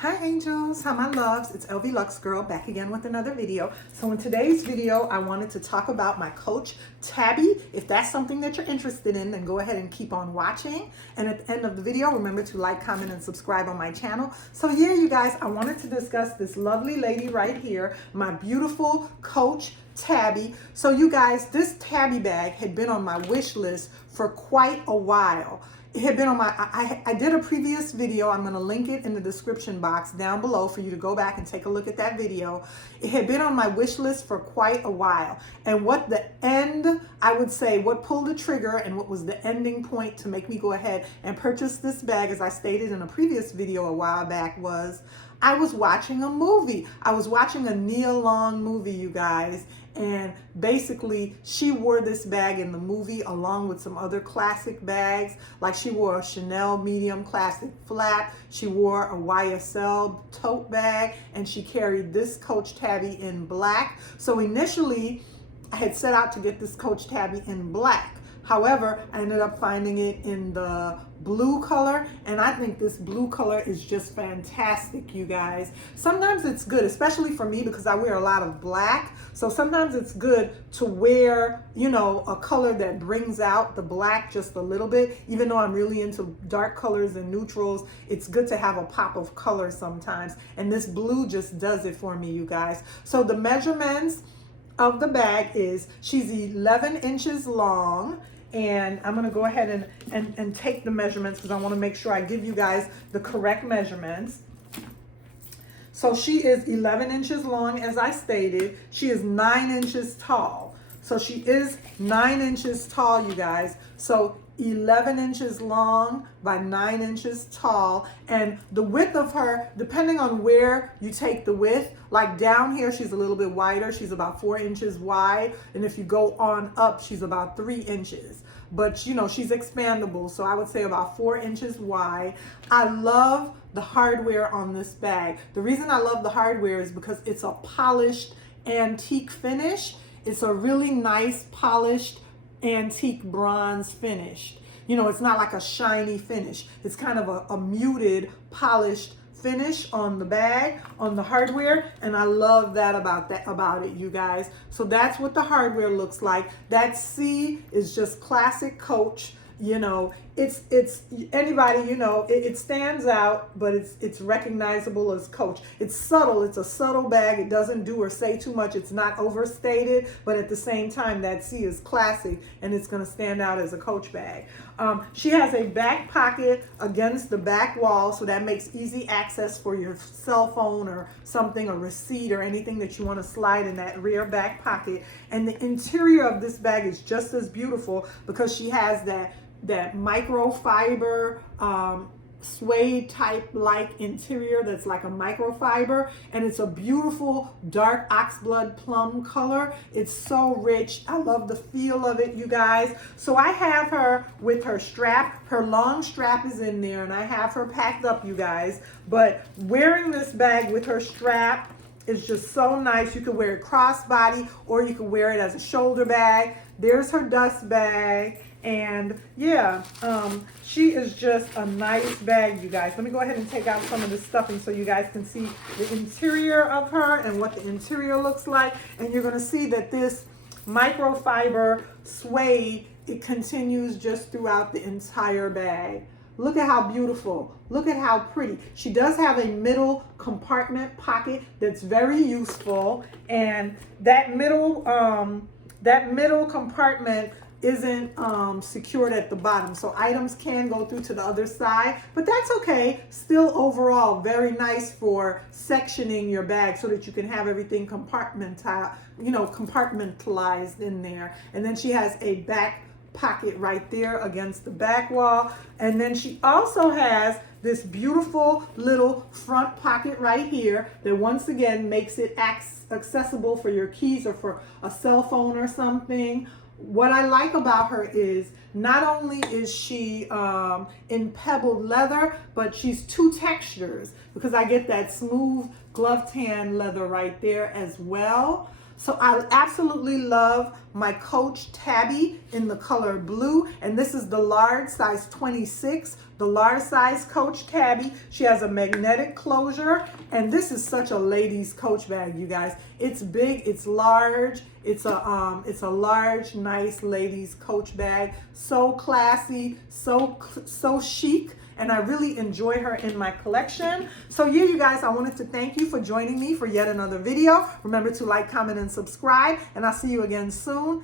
Hi angels, hi my loves, it's lvluxegirl back again with another video. So in today's video, I wanted to talk about my Coach Tabby. If that's something that you're interested in, then go ahead and keep on watching. And at the end of the video, remember to like, comment, and subscribe on my channel. So yeah, you guys, I wanted to discuss this lovely lady right here, my beautiful Coach Tabby. So you guys, this Tabby bag had been on my wish list for quite a while. It had been on my, I did a previous video. I'm going to link it in the description box down below for you to go back and take a look at that video. It had been on my wish list for quite a while. And what the end, I would say, what pulled the trigger and what was the ending point to make me go ahead and purchase this bag, as I stated in a previous video a while back, was I was watching a movie. I was watching a Nia Long movie, you guys. And basically, she wore this bag in the movie along with some other classic bags. Like she wore a Chanel medium classic flat. She wore a YSL tote bag. And she carried this Coach Tabby in black. So initially, I had set out to get this Coach Tabby in black. However, I ended up finding it in the blue color, and I think this blue color is just fantastic, you guys. Sometimes it's good, especially for me because I wear a lot of black, so sometimes it's good to wear, you know, a color that brings out the black just a little bit. Even though I'm really into dark colors and neutrals, it's good to have a pop of color sometimes, and this blue just does it for me, you guys. So the measurements of the bag is, she's 11 inches long, and I'm going to go ahead and take the measurements because I want to make sure I give you guys the correct measurements. So she is 11 inches long, as I stated. She is 9 inches tall. So she is 9 inches tall, you guys. So 11 inches long by 9 inches tall. And the width of her, depending on where you take the width, like down here, she's a little bit wider. She's about 4 inches wide. And if you go on up, she's about 3 inches. But you know, she's expandable. So I would say about 4 inches wide. I love the hardware on this bag. The reason I love the hardware is because it's a polished antique finish. It's a really nice polished antique bronze finish. You know, it's not like a shiny finish. It's kind of a muted, polished finish on the bag, on the hardware, and I love that about it, you guys. So that's what the hardware looks like. That C is just classic Coach. You know, it's anybody, you know, it stands out, but it's recognizable as Coach. It's subtle. It's a subtle bag. It doesn't do or say too much. It's not overstated, but at the same time, that C is classic, and it's going to stand out as a Coach bag. She has a back pocket against the back wall, so that makes easy access for your cell phone or something, a receipt or anything that you want to slide in that rear back pocket. And the interior of this bag is just as beautiful because she has that microfiber suede type like interior that's like a microfiber, and it's a beautiful dark oxblood plum color. It's so rich. I love the feel of it, you guys. So I have her with her strap. Her long strap is in there, and I have her packed up, you guys. But wearing this bag with her strap is just so nice. You can wear it crossbody, or you can wear it as a shoulder bag. There's her dust bag. And yeah, she is just a nice bag, you guys. Let me go ahead and take out some of the stuffing so you guys can see the interior of her and what the interior looks like. And you're going to see that this microfiber suede, it continues just throughout the entire bag. Look at how beautiful. Look at how pretty. She does have a middle compartment pocket that's very useful. And that middle compartment isn't secured at the bottom, so items can go through to the other side, but that's okay. Still overall very nice for sectioning your bag so that you can have everything compartmentalized in there. And then she has a back pocket right there against the back wall, and then she also has this beautiful little front pocket right here that once again makes it accessible for your keys or for a cell phone or something. What I like about her is not only is she in pebbled leather, but she's two textures because I get that smooth glove tan leather right there as well. So I absolutely love my Coach Tabby in the color blue, and this is the large size 26. the large size Coach Tabby. She has a magnetic closure, and this is such a ladies Coach bag, you guys. It's big, it's large, it's a large, nice ladies Coach bag. So classy, so chic. And I really enjoy her in my collection. So yeah, you guys, I wanted to thank you for joining me for yet another video. Remember to like, comment, and subscribe, and I'll see you again soon.